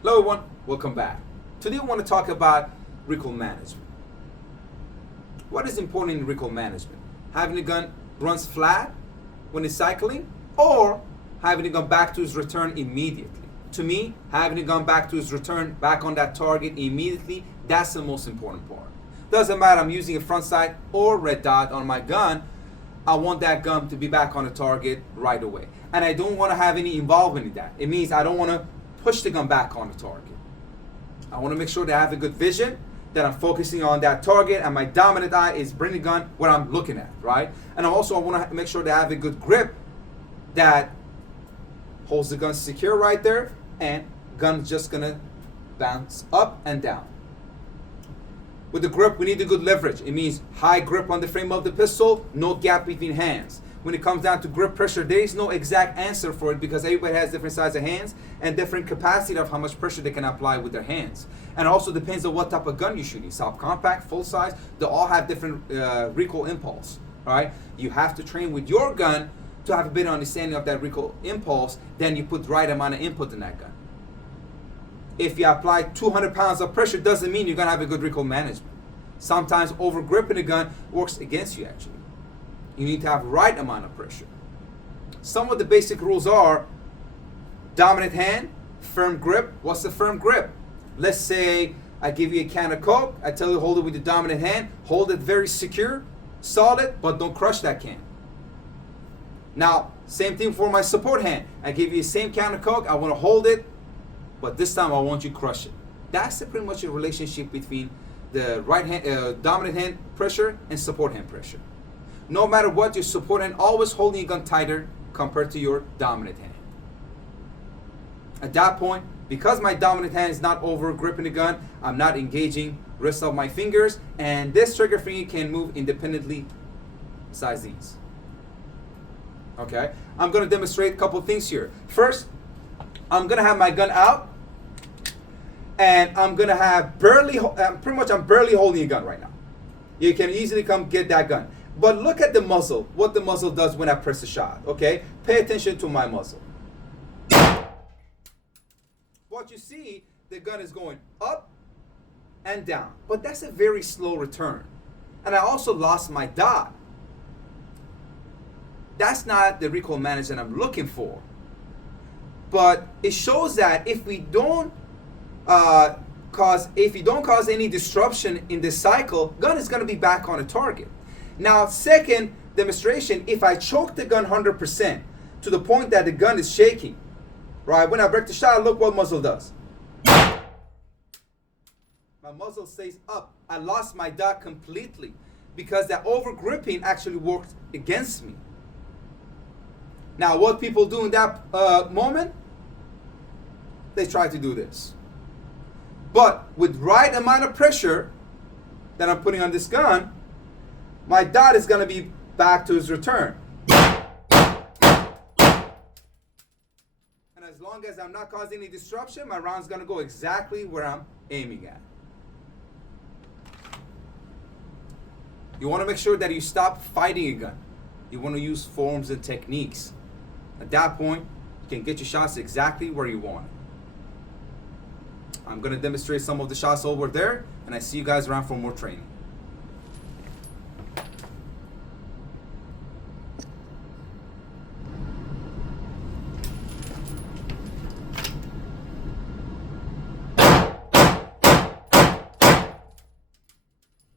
Hello everyone, welcome back. Today we want to talk about recoil management. What is important in recoil management? Having the gun runs flat when it's cycling, or having the gun back to its return immediately? To me, having the gun back to its return, back on that target immediately, that's the most important part. Doesn't matter I'm using a front sight or red dot on my gun, I want that gun to be back on the target right away. And I don't want to have any involvement in that. It means I don't want to push the gun back on the target. I want to make sure that I have a good vision, that I'm focusing on that target, and my dominant eye is bringing the gun where I'm looking at, right? And I want to make sure that I have a good grip that holds the gun secure right there, and gun's just gonna bounce up and down. With the grip, we need a good leverage. It means high grip on the frame of the pistol, no gap between hands. When it comes down to grip pressure, there is no exact answer for it because everybody has different size of hands and different capacity of how much pressure they can apply with their hands. And it also depends on what type of gun you're shooting. Subcompact, full size, they all have different recoil impulse, right? You have to train with your gun to have a better understanding of that recoil impulse, then you put the right amount of input in that gun. If you apply 200 pounds of pressure, doesn't mean you're gonna have a good recoil management. Sometimes over gripping the gun works against you actually. You need to have the right amount of pressure. Some of the basic rules are dominant hand, firm grip. What's the firm grip? Let's say I give you a can of Coke, I tell you to hold it with the dominant hand, hold it very secure, solid, but don't crush that can. Now, same thing for my support hand. I give you the same can of Coke, I want to hold it, but this time I want you to crush it. That's pretty much a relationship between the right hand, dominant hand pressure and support hand pressure. No matter what, your support hand always holding your gun tighter compared to your dominant hand. At that point, because my dominant hand is not over gripping the gun, I'm not engaging wrists of my fingers, and this trigger finger can move independently besides these. Okay, I'm gonna demonstrate a couple things here. First, I'm gonna have my gun out, and I'm gonna have I'm barely holding a gun right now. You can easily come get that gun. But look at the muzzle, what the muzzle does when I press a shot, okay? Pay attention to my muzzle. What you see, the gun is going up and down, but that's a very slow return. And I also lost my dot. That's not the recoil management I'm looking for. But it shows that if you don't cause any disruption in the cycle, gun is gonna be back on a target. Now, second demonstration, if I choke the gun 100% to the point that the gun is shaking, right? When I break the shot, look what muzzle does. My muzzle stays up. I lost my dot completely because that over gripping actually worked against me. Now, what people do in that moment, they try to do this. But with right amount of pressure that I'm putting on this gun, my dot is going to be back to its return. And as long as I'm not causing any disruption, my round's going to go exactly where I'm aiming at. You want to make sure that you stop fighting a gun. You want to use forms and techniques. At that point, you can get your shots exactly where you want it. I'm going to demonstrate some of the shots over there, and I see you guys around for more training.